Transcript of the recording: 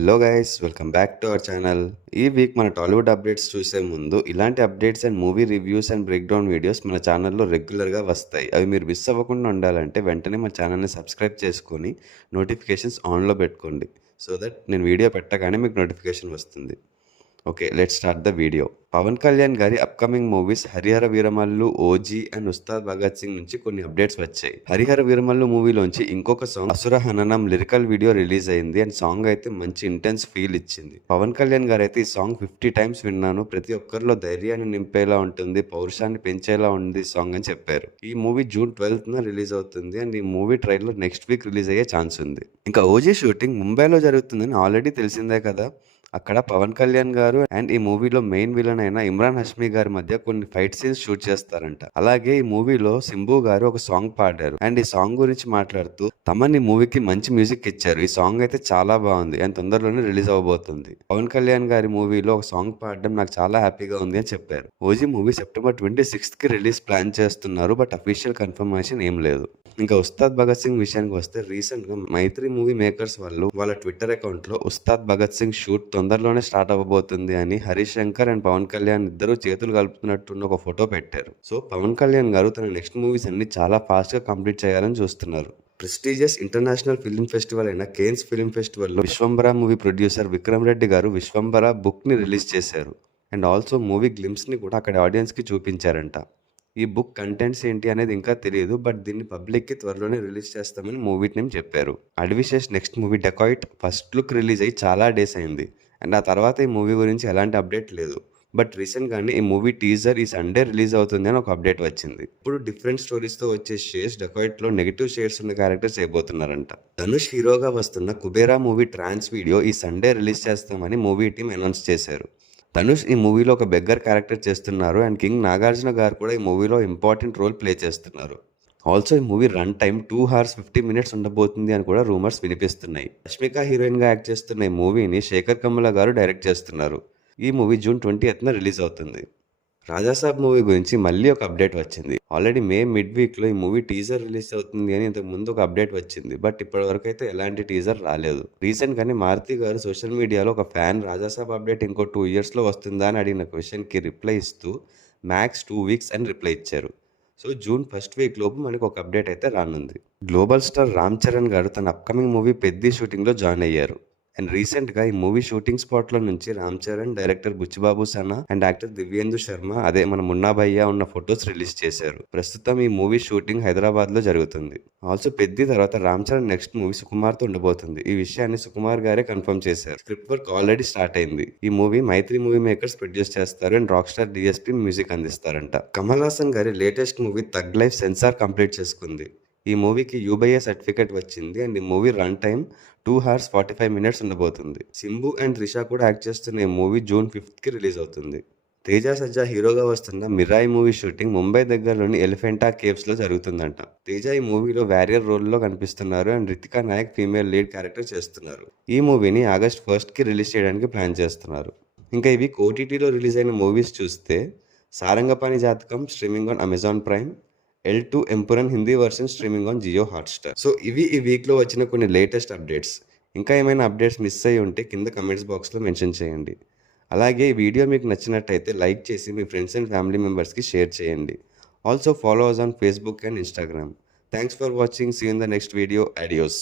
Hello guys, welcome back to our channel. ఈ week మన Tollywood updates చూసే ముందు ఇలాంటి updates and movie reviews and break down videos మన ఛానల్లో రెగ్యులర్గా వస్తాయి. అవి మీరు మిస్ అవ్వకుండా ఉండాలంటే వెంటనే మన ఛానల్ని సబ్స్క్రైబ్ చేసుకొని నోటిఫికేషన్స్ ఆన్లో పెట్టుకోండి. సో దట్ నేను వీడియో పెట్టగానే మీకు నోటిఫికేషన్ వస్తుంది. Okay, let's start the video. Pawan Kalyan గారి upcoming movies Harihara Veeramallu, OG and Ustaad Bhagat Singh నుంచి కొన్ని అప్డేట్స్ వచ్చాయి. హరిహర వీరమల్లు మూవీలోంచి ఇంకొక సాంగ్ అసుర హననం లిరికల్ వీడియో రిలీజ్ అయింది అండ్ సాంగ్ అయితే మంచి ఇంటెన్స్ ఫీల్ ఇచ్చింది. పవన్ కళ్యాణ్ గారు అయితే ఈ సాంగ్ 50 టైమ్స్ విన్నాను, ప్రతి ఒక్కరిలో ధైర్యాన్ని నింపేలా ఉంటుంది, పౌరుషాన్ని పెంచేలా ఉంది ఈ సాంగ్ అని చెప్పారు. ఈ మూవీ జూన్ 12న రిలీజ్ అవుతుంది అండ్ ఈ movie trailer next week release అయ్యే ఛాన్స్ ఉంది. ఇంకా ఓజీ షూటింగ్ ముంబైలో జరుగుతుందని ఆల్రెడీ తెలిసిందే కదా. అక్కడ పవన్ కళ్యాణ్ గారు అండ్ ఈ మూవీలో మెయిన్ విలన్ అయిన ఇమ్రాన్ హష్మీ గారి మధ్య కొన్ని ఫైట్ సీన్స్ షూట్ చేస్తారంట. అలాగే ఈ మూవీలో సింబు గారు ఒక సాంగ్ పాడారు అండ్ ఈ సాంగ్ గురించి మాట్లాడుతూ తమన్ ఈ మూవీకి మంచి మ్యూజిక్ ఇచ్చారు, ఈ సాంగ్ అయితే చాలా బాగుంది అండ్ తొందరలోనే రిలీజ్ అవబోతుంది. పవన్ కళ్యాణ్ గారి మూవీలో ఒక సాంగ్ పాడడం నాకు చాలా హ్యాపీగా ఉంది అని చెప్పారు. ఓజీ మూవీ సెప్టెంబర్ 26th కి రిలీజ్ ప్లాన్ చేస్తున్నారు, బట్ అఫీషియల్ కన్ఫర్మేషన్ ఏం లేదు. ఇంకా ఉస్తాద్ భగత్ సింగ్ విషయానికి వస్తే రీసెంట్ గా మైత్రి మూవీ మేకర్స్ వాళ్ళు వాళ్ళ ట్విట్టర్ అకౌంట్ లో ఉస్తాద్ భగత్ సింగ్ షూట్ తొందరలోనే స్టార్ట్ అవ్వబోతుంది అని హరీష్ శంకర్ అండ్ పవన్ కళ్యాణ్ ఇద్దరు చేతులు కలుపుతున్నట్టున్న ఒక ఫోటో పెట్టారు. సో పవన్ కళ్యాణ్ గారు తన నెక్స్ట్ మూవీస్ అన్ని చాలా ఫాస్ట్ గా కంప్లీట్ చేయాలని చూస్తున్నారు. ప్రెస్టీజియస్ ఇంటర్నేషనల్ ఫిల్మ్ ఫెస్టివల్ అయిన కేన్స్ ఫిల్మ్ ఫెస్టివల్ లో విశ్వంబర మూవీ ప్రొడ్యూసర్ విక్రమ్ రెడ్డి గారు విశ్వంబర బుక్ ని రిలీజ్ చేశారు అండ్ ఆల్సో మూవీ గ్లిమ్స్ ని కూడా అక్కడ ఆడియన్స్ కి చూపించారంట. ఈ బుక్ కంటెంట్స్ ఏంటి అనేది ఇంకా తెలియదు, బట్ దీన్ని పబ్లిక్కి త్వరలోనే రిలీజ్ చేస్తామని మూవీ నేమ్ చెప్పారు. Adivi Sesh next movie dacoit first look release అయ్యి చాలా డేస్ అయింది అండ్ ఆ తర్వాత ఈ మూవీ గురించి ఎలాంటి అప్డేట్ లేదు. బట్ రీసెంట్గానే ఈ మూవీ టీజర్ ఈ సండే రిలీజ్ అవుతుంది అని ఒక అప్డేట్ వచ్చింది. ఇప్పుడు డిఫరెంట్ స్టోరీస్తో వచ్చే షేడ్స్ డెకాయిట్లో నెగిటివ్ షేడ్స్ ఉన్న క్యారెక్టర్స్ అయిపోతున్నారంట. ధనుష్ హీరోగా వస్తున్న కుబేరా మూవీ ట్రాన్స్ వీడియో ఈ సండే రిలీజ్ చేస్తామని మూవీ టీం అనౌన్స్ చేశారు. ధనుష్ ఈ మూవీలో ఒక బెగ్గర్ క్యారెక్టర్ చేస్తున్నారు అండ్ కింగ్ నాగార్జున గారు కూడా ఈ మూవీలో ఇంపార్టెంట్ రోల్ ప్లే చేస్తున్నారు. ఆల్సో ఈ movie run time 2 hours 50 minutes ఉండబోతుంది అని కూడా రూమర్స్ వినిపిస్తున్నాయి. రష్మిక హీరోయిన్గా యాక్ట్ చేస్తున్న ఈ మూవీని శేఖర్ కమ్ముల గారు డైరెక్ట్ చేస్తున్నారు. ఈ మూవీ జూన్ 20th రిలీజ్ అవుతుంది. రాజాసాబ్ మూవీ గురించి మళ్ళీ ఒక అప్డేట్ వచ్చింది. ఆల్రెడీ మే మిడ్ వీక్లో ఈ మూవీ టీజర్ రిలీజ్ అవుతుంది అని ఇంతకు ముందు ఒక అప్డేట్ వచ్చింది, బట్ ఇప్పటి వరకు అయితే ఎలాంటి టీజర్ రాలేదు. రీసెంట్గానే మారుతి గారు సోషల్ మీడియాలో ఒక ఫ్యాన్ రాజాసాబ్ అప్డేట్ ఇంకో 2 yearsలో వస్తుందా అని అడిగిన క్వశ్చన్కి రిప్లై ఇస్తూ మ్యాక్స్ 2 weeks అని రిప్లై ఇచ్చారు. సో జూన్ 1st week లోపు మనకు ఒక అప్డేట్ అయితే రానుంది. గ్లోబల్ స్టార్ రామ్ చరణ్ గారు తన అప్కమింగ్ మూవీ పెద్ది షూటింగ్లో జాయిన్ అయ్యారు అండ్ రీసెంట్గా ఈ మూవీ షూటింగ్ స్పాట్లో నుంచి Ram Charan, director Buchibabu Sana and actor Divyendu Sharma అదే మన మున్నా భయ్య ఉన్న ఫొటోస్ రిలీజ్ చేశారు. ప్రస్తుతం ఈ మూవీ షూటింగ్ హైదరాబాద్లో జరుగుతుంది. ఆల్సో పెద్ది తర్వాత రామ్ చరణ్ నెక్స్ట్ మూవీ సుకుమార్తో ఉండబోతుంది. ఈ విషయాన్ని సుకుమార్ గారే కన్ఫర్మ్ చేశారు. స్క్రిప్ట్ వర్క్ ఆల్రెడీ స్టార్ట్ అయింది. ఈ movie Mythri movie makers produce చేస్తారు and rock star DSP music అందిస్తారంట. కమల్ హాసన్ గారి latest movie Thug Life censor complete చేసుకుంది. ఈ మూవీకి యూబైఏ సర్టిఫికేట్ వచ్చింది అండ్ ఈ movie run time 2 hours 45 minutes ఉండబోతుంది. సింబు అండ్ త్రిష కూడా యాక్ట్ చేస్తున్న ఈ మూవీ జూన్ 5th రిలీజ్ అవుతుంది. తేజ సజ్జా హీరోగా వస్తున్న మిరాయి మూవీ షూటింగ్ ముంబై దగ్గరలోని ఎలిఫెంటా కేవ్స్లో జరుగుతుందంట. తేజ ఈ మూవీలో వారియర్ రోల్లో కనిపిస్తున్నారు and Ritika Nayak female lead character చేస్తున్నారు. ఈ మూవీని August 1st రిలీజ్ చేయడానికి ప్లాన్ చేస్తున్నారు. ఇంకా ఇవి ఓటీటీలో రిలీజ్ అయిన మూవీస్ చూస్తే Sarangapani Jathakam streaming on Amazon Prime, L2 Empuraan Hindi version streaming on Jio Hotstar. So ఇవి ఈ వీక్లో వచ్చిన కొన్ని లేటెస్ట్ అప్డేట్స్. ఇంకా ఏమైనా అప్డేట్స్ మిస్ అయ్యి ఉంటే కింద కమెంట్స్ బాక్స్లో మెన్షన్ చేయండి. అలాగే ఈ వీడియో మీకు నచ్చినట్టయితే లైక్ చేసి మీ ఫ్రెండ్స్ అండ్ ఫ్యామిలీ మెంబర్స్కి షేర్ చేయండి. Also follow us on Facebook and Instagram. Thanks for watching. See you in the next video. Adios.